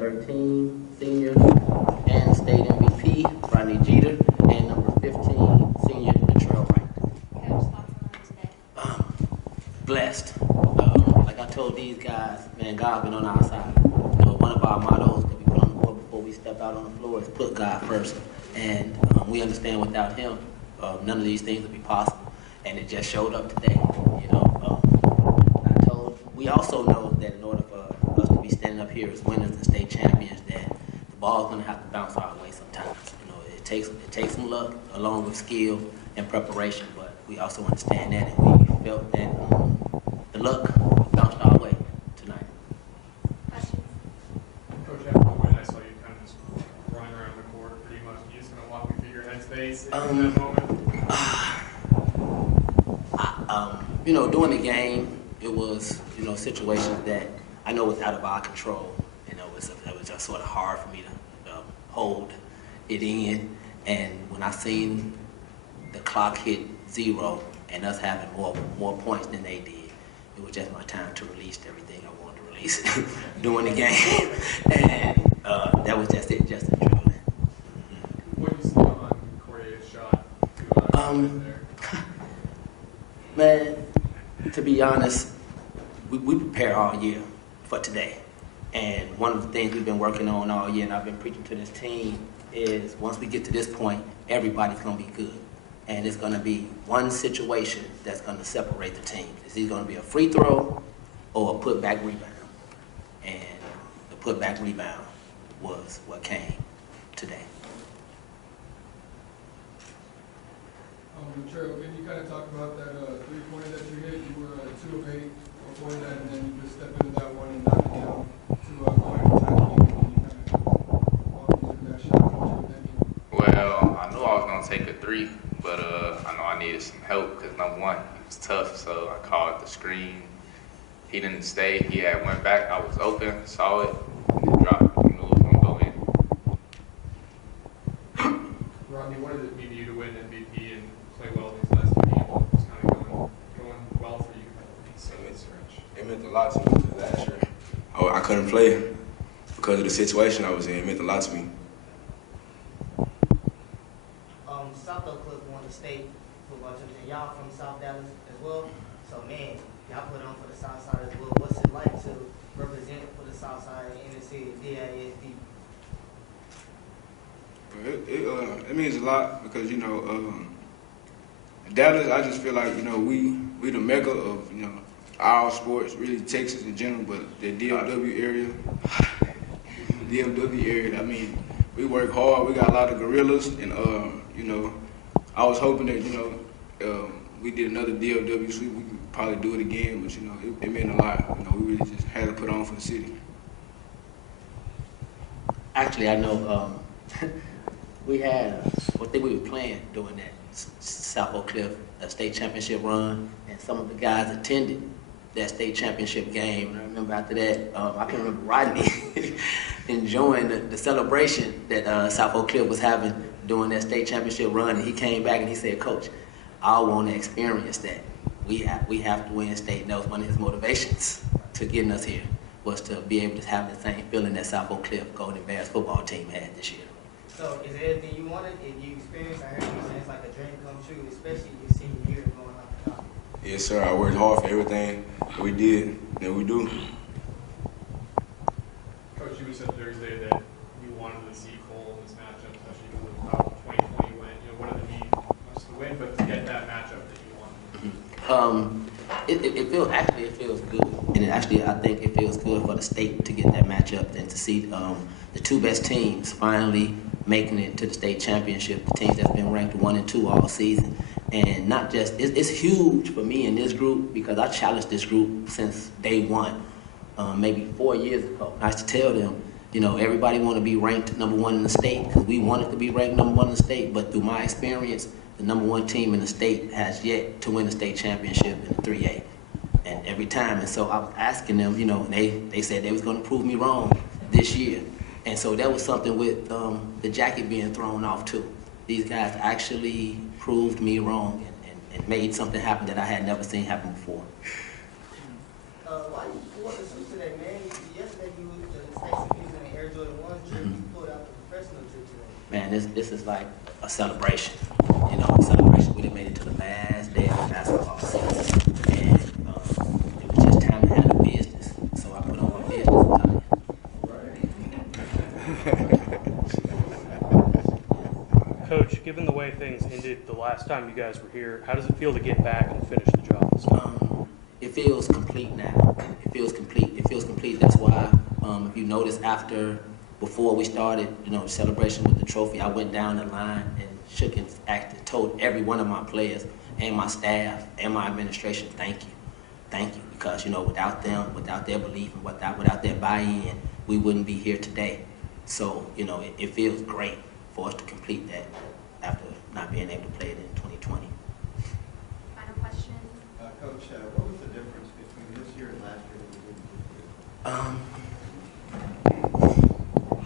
13, senior and state MVP, Rodney Jeter, and number 15, senior, Latrell Wright. Blessed. Like I told these guys, man, God been on our side. You know, one of our mottos that we put on the board before we step out on the floor is put God first. And we understand without him, none of these things would be possible. And it just showed up today. You know, we also know that in order for us to be standing up here as winners and state champions, that the ball's gonna have to bounce our way sometimes. You know, it takes some luck along with skill and preparation, but we also understand that, and we felt that the luck bounced our way tonight. Coach, after the win, I saw you kind of just running around the court pretty much. You just gonna walk me through your headspace in that moment? You know, during the game, it was, you know, situations that I know was out of our control. You know, it was just sort of hard for me to hold it in. And when I seen the clock hit 0 and us having more points than they did, it was just my time to release everything I wanted to release during the game. And that was just it, just a drill. What do you see on Cordea's shot to there? Man, to be honest, we prepare all year for today. And one of the things we've been working on all year, and I've been preaching to this team, is once we get to this point, everybody's going to be good. And it's going to be one situation that's going to separate the teams. It's either going to be a free throw or a putback rebound. And the putback rebound was what came today. Latrell, can you kind of talk about that three-pointer that you hit? You were 2 of 8 before that, and then you just stepped into that one and knocked it down to go into the title game. Can you kind of walk me through that shot? What you were thinking? Well, I knew I was going to take a 3, but I know I needed some help because number one, it was tough, so I called the screen. He didn't stay. He had went back. I was open, saw it, and dropped. I knew it was going to go in. Rodney, what did it mean to you to win MVP and play well these last 2 games? What was kind of going well for you in this stretch? It meant a lot to me because last year I couldn't play because of the situation I was in. It meant a lot to me. South Oak Cliff won the state football championship. Y'all from South Dallas as well. So man, y'all put on for the South Side as well. What's it like to represent for the South Side in the city of DISD? It means a lot because, you know, Dallas, I just feel like, you know, we the mecca of, you know, all sports, really Texas in general, but the DFW area, I mean, we work hard. We got a lot of gorillas, and, you know, I was hoping that, you know, we did another DFW sweep. We could probably do it again, but, you know, it meant a lot. You know, we really just had to put on for the city. Actually, I know we had, I think we were playing during that South Oak Cliff state championship run, and some of the guys attended that state championship game. And I remember after that, I can remember Rodney enjoying the celebration that South Oak Cliff was having during that state championship run. And he came back and he said, "Coach, I want to experience that. We have to win state." And that was one of his motivations to getting us here, was to be able to have the same feeling that South Oak Cliff Golden Bears football team had this year. So is there anything you wanted? If you experienced, I heard you saying it's like a dream come true, especially your senior year going up and up. Yes, sir. I worked hard for everything that we did, that we do. Coach, you said Thursday that you wanted to see Cole in this matchup, especially because of how 2020 went. You know, what did it mean, not just to win, but to get that matchup that you wanted? It feels good, and I think it feels good for the state to get that matchup and to see the 2 best teams finally making it to the state championship. The teams that's been ranked 1 and 2 all season, and not just it's huge for me in this group because I challenged this group since day one, maybe 4 years ago. I used to tell them, you know, everybody want to be ranked number 1 in the state because we wanted to be ranked number 1 in the state, but through my experience, the number 1 team in the state has yet to win a state championship in the 3A. And every time, and so I was asking them, you know, and they said they was going to prove me wrong this year. And so that was something with the jacket being thrown off too. These guys actually proved me wrong and made something happen that I had never seen happen before. Why you wore the suit today, man? Yesterday you the state using the Air man, this is like a celebration. You know, a celebration. We done made it to the last day of the basketball season, and it was just time to handle business. So I put on my business attire. Coach, given the way things ended the last time you guys were here, how does it feel to get back and finish the job this time? It feels complete now. It feels complete. It feels complete. That's why, if you notice, before we started, you know, the celebration with the trophy, I went down the line and shook and told every one of my players and my staff and my administration, thank you, because you know, without them, without their belief and without their buy-in, we wouldn't be here today. So, you know, it feels great for us to complete that after not being able to play it in 2020. Final question. Coach, what was the difference between this year and last year?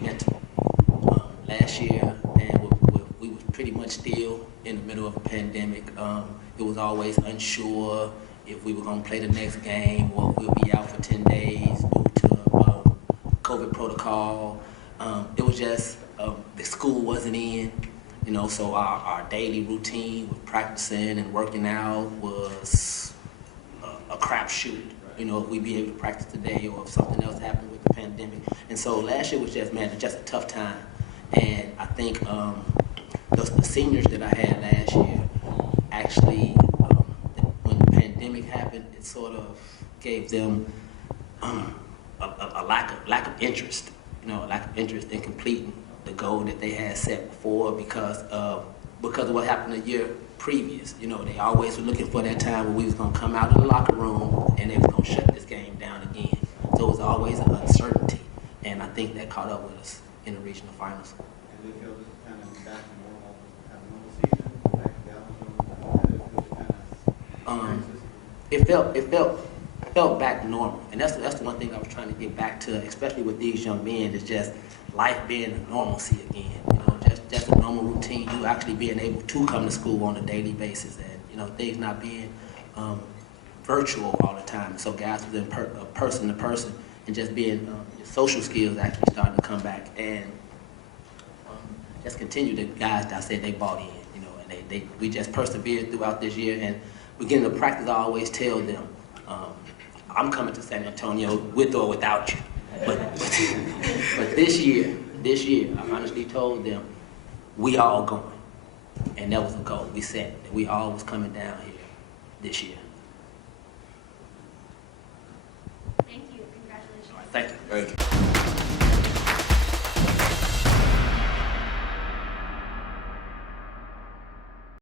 Mental. Last year, and we was pretty much still in the middle of a pandemic. It was always unsure if we were going to play the next game or if we'll be out for 10 days due to COVID protocol. It was just, the school wasn't in, you know, so our daily routine with practicing and working out was a crapshoot. You know, if we'd be able to practice today or if something else happened with the pandemic. And so last year was just, man, just a tough time. And I think the seniors that I had last year, actually, when the pandemic happened, it sort of gave them a lack of interest, you know, a lack of interest in completing the goal that they had set before because of what happened a year previous. You know, they always were looking for that time when we was going to come out of the locker room and they was going to shut this game down again. So it was always an uncertainty, and I think that caught up with us in the regional finals. And they feel this is kind of back to normal, have a normal season, back to the It felt back normal, and that's the one thing I was trying to get back to, especially with these young men, is just life being a normalcy again. You know, just a normal routine. You actually being able to come to school on a daily basis, and you know, things not being virtual all the time. So guys was in person to person, and just being your social skills actually starting to come back, and just continue. The guys that I said they bought in, you know, and we just persevered throughout this year, and beginning to practice. I always tell them, I'm coming to San Antonio with or without you. But this year, I honestly told them, we all going. And that was a goal we set, that we all was coming down here this year. Thank you. Congratulations. All right, thank you.